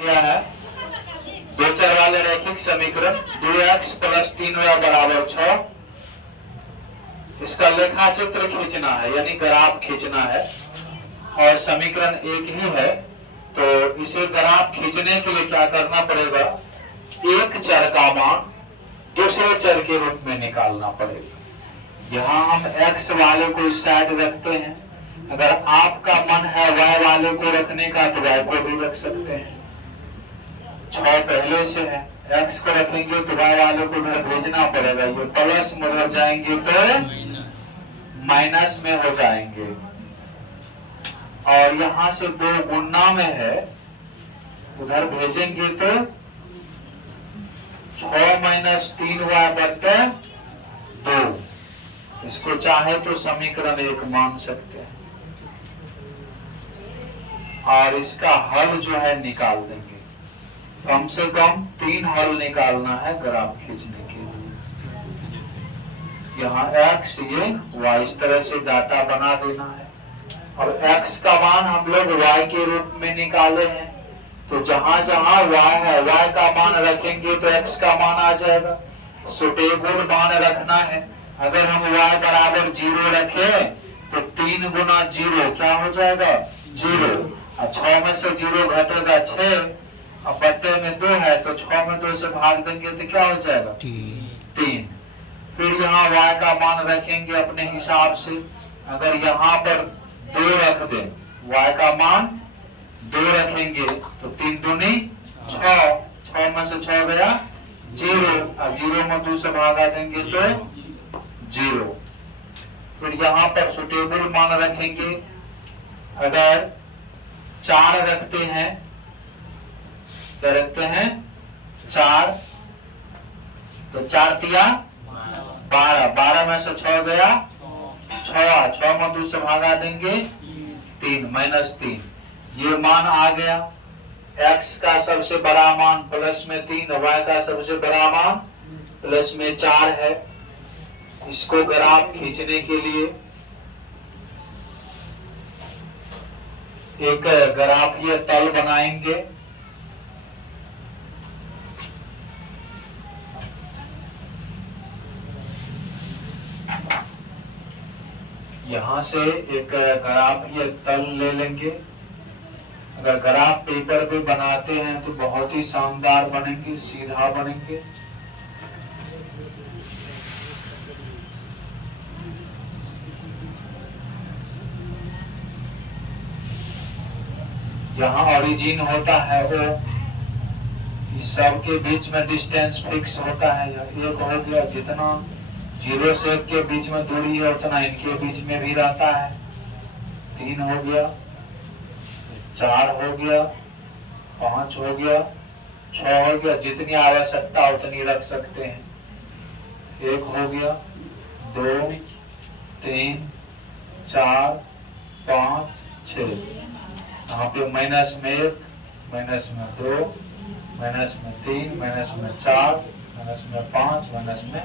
किया है दो चर वाले रैखिक समीकरण 2x + 3y = 6। इसका लेखा चित्र खींचना है यानी ग्राफ खींचना है और समीकरण एक ही है, तो इसे ग्राफ खींचने के लिए क्या करना पड़ेगा, एक चर का मान दूसरे चर के रूप में निकालना पड़ेगा। यहाँ हम x वाले को इस साइड रखते हैं, अगर आपका मन है y वाले को रखने का तो y को भी रख सकते हैं। 6 पहले से है, x को रखेंगे तो y वाले को उधर भेजना पड़ेगा, ये प्लस में उधर जाएंगे तो माइनस में हो जाएंगे। और यहाँ से 2 गुना में है, उधर भेजेंगे तो 6 - 3y/2। इसको चाहे तो समीकरण 1 मान सकते हैं और इसका हल जो है निकाल देंगे। कम से कम 3 हल निकालना है ग्राफ खींचने के लिए। यहाँ x ये y इस तरह से डाटा बना देना है और x का मान हम लोग y के रूप में निकाले हैं, तो जहां जहां y है y का मान रखेंगे तो x का मान आ जाएगा। सुटेबल मान रखना है, अगर हम y = 0 रखें तो 3 गुना 0 क्या हो जाएगा, 0। 6 में से 0 घटेगा 6, अब बट्टे में 2 है तो 6 में 2 से भाग देंगे तो क्या हो जाएगा, 3। फिर यहाँ y का मान रखेंगे अपने हिसाब से, अगर यहाँ पर 2 रख दें, y का मान 2 रखेंगे तो 3 दूनी 6, 6 में से 6 गया 0, और 0 में 2 से भागा देंगे तो 0। फिर यहाँ पर सुटेबल मान रखेंगे, अगर 4 रखते हैं, क्या रखते हैं 4, तो 4 तिया 12, 12 में से 6 गया 6, 6 में 2 से भागा देंगे 3 -3। ये मान आ गया। x का सबसे बड़ा मान प्लस में 3, y का सबसे बड़ा मान प्लस में 4 है। इसको ग्राफ खींचने के लिए एक ग्राफ ये तल बनाएंगे। यहाँ से एक ग्राफ ये तल ले लेंगे। अगर ग्राफ पेपर पे बनाते हैं तो बहुत ही शानदार बनेंगे, सीधा बनेंगे। यहाँ ओरिजिन होता है वो, इस सब के बीच में डिस्टेंस फिक्स होता है। एक हो गया, जितना 0 से 1 के बीच में दूरी है उतना इनके बीच में भी रहता है। 3 हो गया, 4 हो गया, 5 हो गया, 6 हो गया, जितनी आवश्यकता उतनी रख सकते हैं। 1 हो गया, 2, 3, 4, 5, 6। यहाँ पे माइनस में 1, माइनस में 2, माइनस में 3, माइनस में 4, माइनस में 5, माइनस में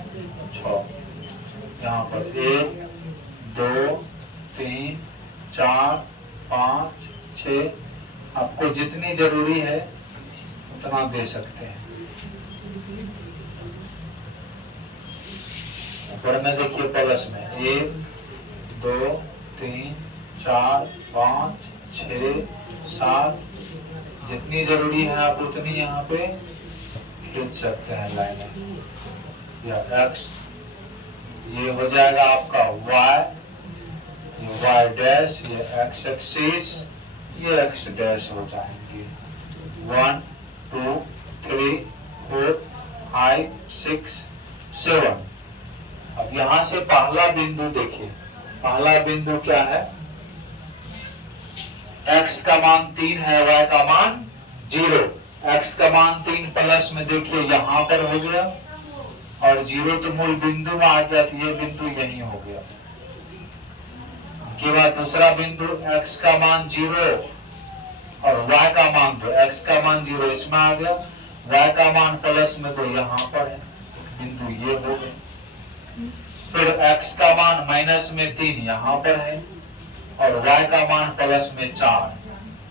6। यहाँ पर 1, 2, 3, 4, 5, 6। आपको जितनी जरूरी है उतना दे सकते हैं। ऊपर में देखिए प्लस में 1, 2, 3, 4, 5, 6, 7। जितनी जरूरी है आप उतनी यहाँ पे खींच सकते हैं लाइनें या x। ये हो जाएगा आपका y, ये y', ये x एक्सिस, ये x डैश हो जाएंगे। 1, 2, 3, 4, 5, 6, 7। अब यहाँ से पहला बिंदु देखिए, पहला बिंदु क्या है, x का मान 3 है, y का मान 0। x का मान 3 प्लस में देखिए यहाँ पर हो गया और 0 तो मूल बिंदु में आ गया, तो ये बिंदु यही हो गया। के बाद दूसरा बिंदु x का मान 0 और y का मान 2, x का मान 0 इसमें आ गया, y का मान प्लस में 2 यहाँ पर है, बिंदु ये हो गए। फिर x का मान माइनस में 3 यहाँ पर है और y का मान प्लस में 4,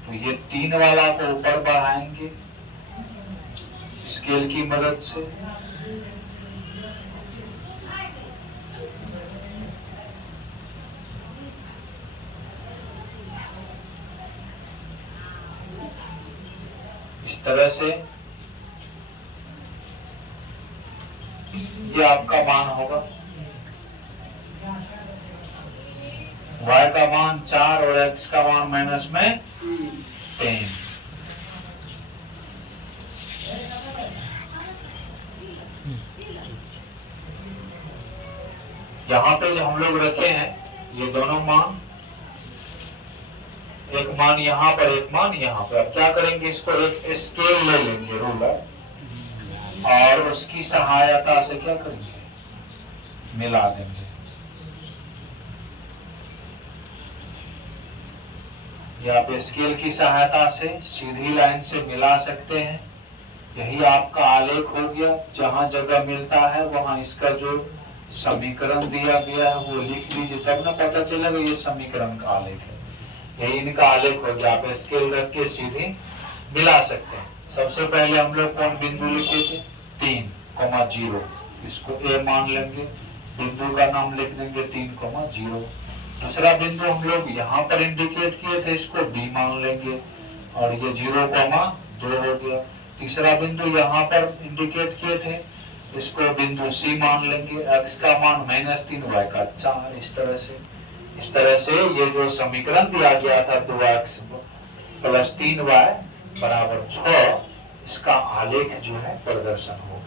तो ये 3 वाला को ऊपर बढ़ाएंगे स्केल की मदद से। इस तरह से ये आपका मान होगा। y का मान 4 और x का मान माइनस में 3। यहाँ पे जो हम लोग रखे हैं ये दोनों मान, एक मान यहाँ पर एक मान यहाँ पर। अब क्या करेंगे, इसको एक स्केल ले लेंगे रूलर और उसकी सहायता से क्या करेंगे, मिला देंगे। या आप स्केल की सहायता से सीधी लाइन से मिला सकते हैं। यही आपका आलेख हो गया। जहां जगह मिलता है वहां इसका जो समीकरण दिया गया है वो लिख लीजिए, तब ना पता चलेगा ये समीकरण का आलेख है। यही इनका आलेख हो गया। आप स्केल रख के सीधे मिला सकते हैं। सबसे पहले हम लोग कौन बिंदु लिखे थे, 3,0। इसको ए मान लेंगे, बिंदु का नाम लिख देंगे 3,0। दूसरा बिंदु हम लोग यहाँ पर इंडिकेट किए थे, इसको बी मान लेंगे और ये 0,2 हो गया। तीसरा बिंदु यहाँ पर इंडिकेट किए थे, इसको बिंदु सी मान लेंगे। एक्स का मान -3, y का 4। इस तरह से ये जो समीकरण दिया गया था 2x + 3y = 6, इसका आलेख जो है प्रदर्शन होगा।